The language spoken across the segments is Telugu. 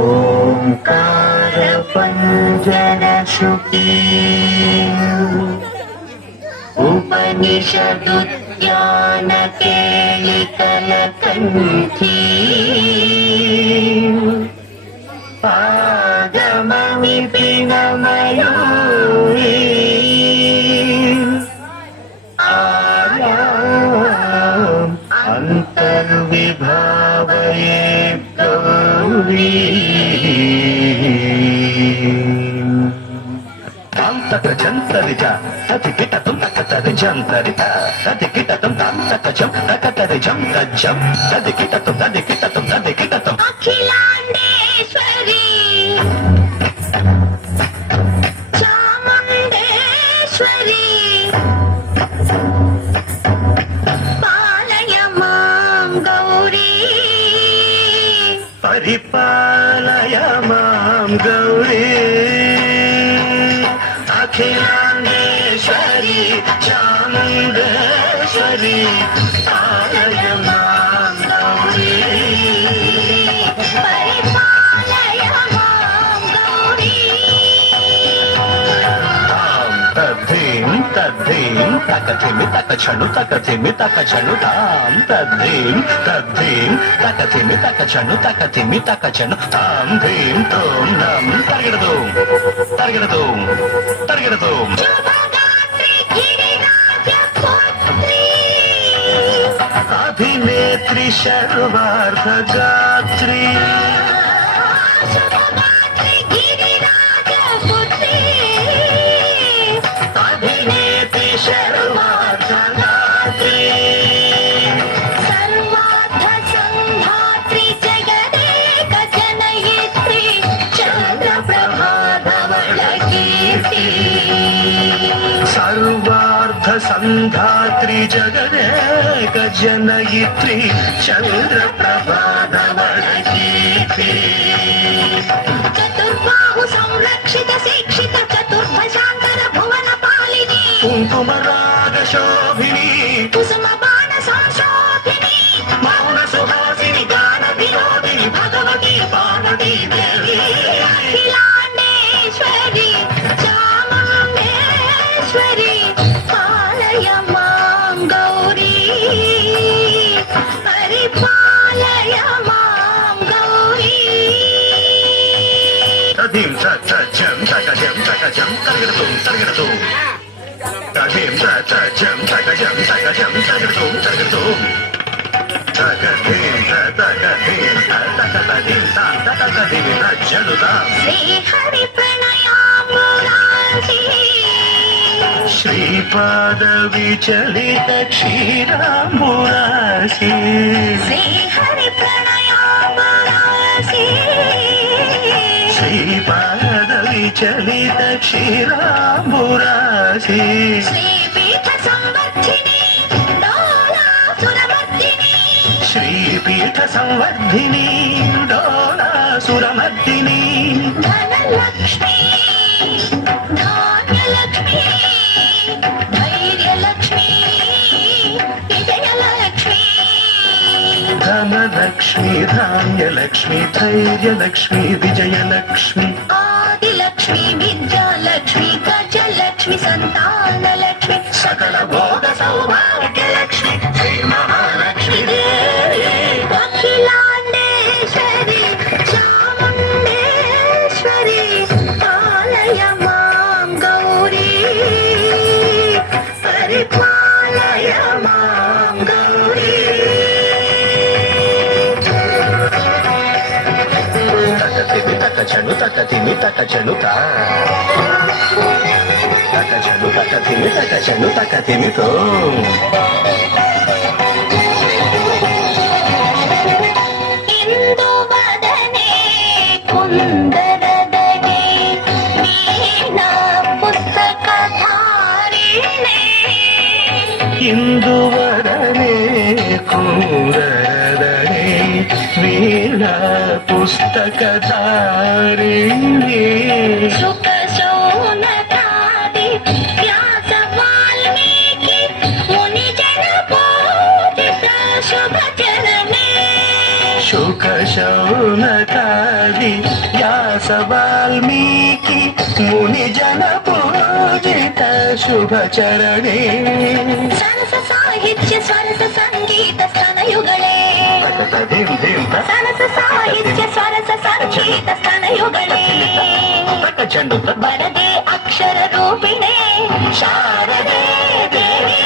ఓంకార పంజర శుకి ఉపనిషదుద్యాన కేళికల కంఠీ పాదమమి పినమయూరీ ఆయాం అంతర్విభావయే గౌరీ జంతరిజ తది కిటతం తకతరి జంతరిత తది కిటతం తంతకజం తకతరి జం తజ్జం తది కిటతం అఖిలాండేశ్వరి చాముండేశ్వరి పాలయ మాం గౌరీ పరిపాలయ మాం గౌరీ అఖిలాండేశ్వరి చాముండేశ్వరి పాలయ మాం గౌరీ పరిపాలయ మాం గౌరీ తద్ధీం తద్ధీం తకథిమి తకచను తకథిమి తకచను తాం తద్ధీం తద్ధీం తకథిమి తకచను తకథిమి తకచను తాం ధీం తోం నం తరగడదోం తరగడదోం తరగడదోం శుభగాత్రి గిరిరాజ పుత్రి అభినేత్రి సర్వార్థగాత్రి శుభగాత్రి గిరిరాజ పుత్రి అభినేత్రి సర్వార్థగాత్రి సర్వార్థ సంధాత్రి జగదేక జనయిత్రి చంద్రప్రభాధవళ కీర్తి సర్వార్థ సంధాత్రి జగదేక జనయిత్రి చంద్రప్రభాధవళ కీర్తి చతుర్బాహు సంరక్షిత శిక్షిత చతుర్భశాంతర భువన పాలిని కుంకుమరాగ శోభిని కుసుమ బాణ సంశోభిని మౌన సుహాసిని గాన వినోదిని భగవతి పార్వతీ దేవి అఖిలాండేశ్వరి చాముండేశ్వరి పాలయ మాం గౌరీ పరిపాలయ మాం గౌరీ తదీం తచ్చం తకజం తకజం తరగడతుం తరగడతుం తదీం తచ్చం తకజం తకజం తరగడతుం తరగడతుం తకదీం తకదీం తకదీం తకదీం తచ్చలుదాం శ్రీహరి ప్రణయామురాసి శ్రీపాద విచలిత క్షీరాంబురాసి శ్రీహరి ప్రణయామురాసి శ్రీపాద విచలిత క్షీరాంబురాసి శ్రీపీఠ సంవర్ధిని డోలాసురమర్దిని శ్రీపీఠ సంవర్ధిని డోలాసురమర్దిని ధనలక్ష్మి ధాన్యలక్ష్మి ధైర్యలక్ష్మి విజయలక్ష్మి ధనలక్ష్మి ధాన్యలక్ష్మి ధైర్యలక్ష్మి విజయలక్ష్మి ఆదిలక్ష్మి విద్యాలక్ష్మి గజలక్ష్మి సంతానలక్ష్మి సకల భోగ సౌభాగ్యలక్ష్మి శ్రీ మహాలక్ష్మి దేవి అఖిలాండేశ్వరి చాముండేశ్వరి పాలయ మాం గౌరీ పరిపాలయ మాం గౌరీ తకతిమి తకచను తకతిమి తకచను తా తకచను తకతిమి తకచను తకతిమి తో ఇందువదనే కుందరదనే వీణా పుస్తకధారిణే ఇందువరనే కూరదనే వీణా పుస్తకధారిణి సుఖ సౌనకాది వ్యాస వాల్మీకి ముని జన పూజిత శుభ చరణే శుక శౌనకాది వ్యాస వాల్మీకి ముని జన పూజిత శుభ చరణే సరస సాహిత్య స్వరస సంగీత ಸ್ತನಯುಗಳೇ ಸರಸ ಸಾಹಿತ್ಯ ಸ್ವರಸ ಸಂಗೀತ ಸ್ತನಯುಗಳೇ చెండు ವರದೆ ಅಕ್ಷರ ರೂಪಿಣೆ ಶಾರದೆ ದೇವಿ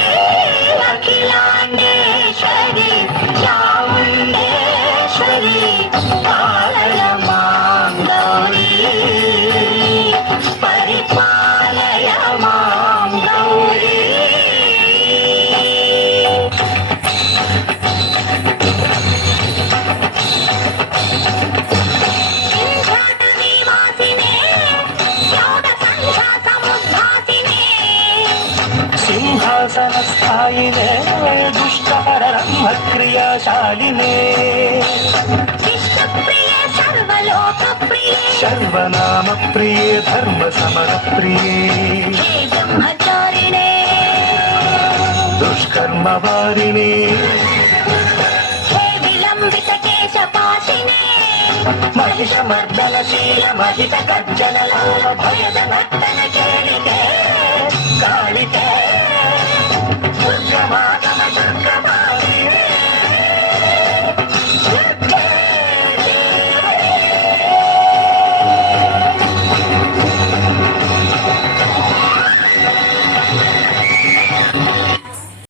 ಅಖಿಲಾಂಡೇಶ್ವರಿ ಚಾಮುಂಡೇಶ್ವರಿ ಪಾಲಯ ಮಾಂ ಗೌರಿ ಪರಿಪಾಲಯ ಮಾಂ ಗೌರಿ ಸಿಂಹಾಟ ನಿವಾಸಿನೇ ಯೋಗ ಸಂಘಾತ ಮುದ್ಧಾಸಿನೇ సింహాసన స్థాయినే దుష్టహర బ్రహ్మ క్రియాశాలినే విష్ణుప్రియ సర్వలోకప్రియ సర్వనామ ప్రియే ధర్మ సమర ప్రియే హే బ్రహ్మచారిణే దుష్కర్మ వారిణి హే విలంబిత కేశపాశినే మహిష మర్దన శీల మహిత గర్జన లోల భయద నట్ట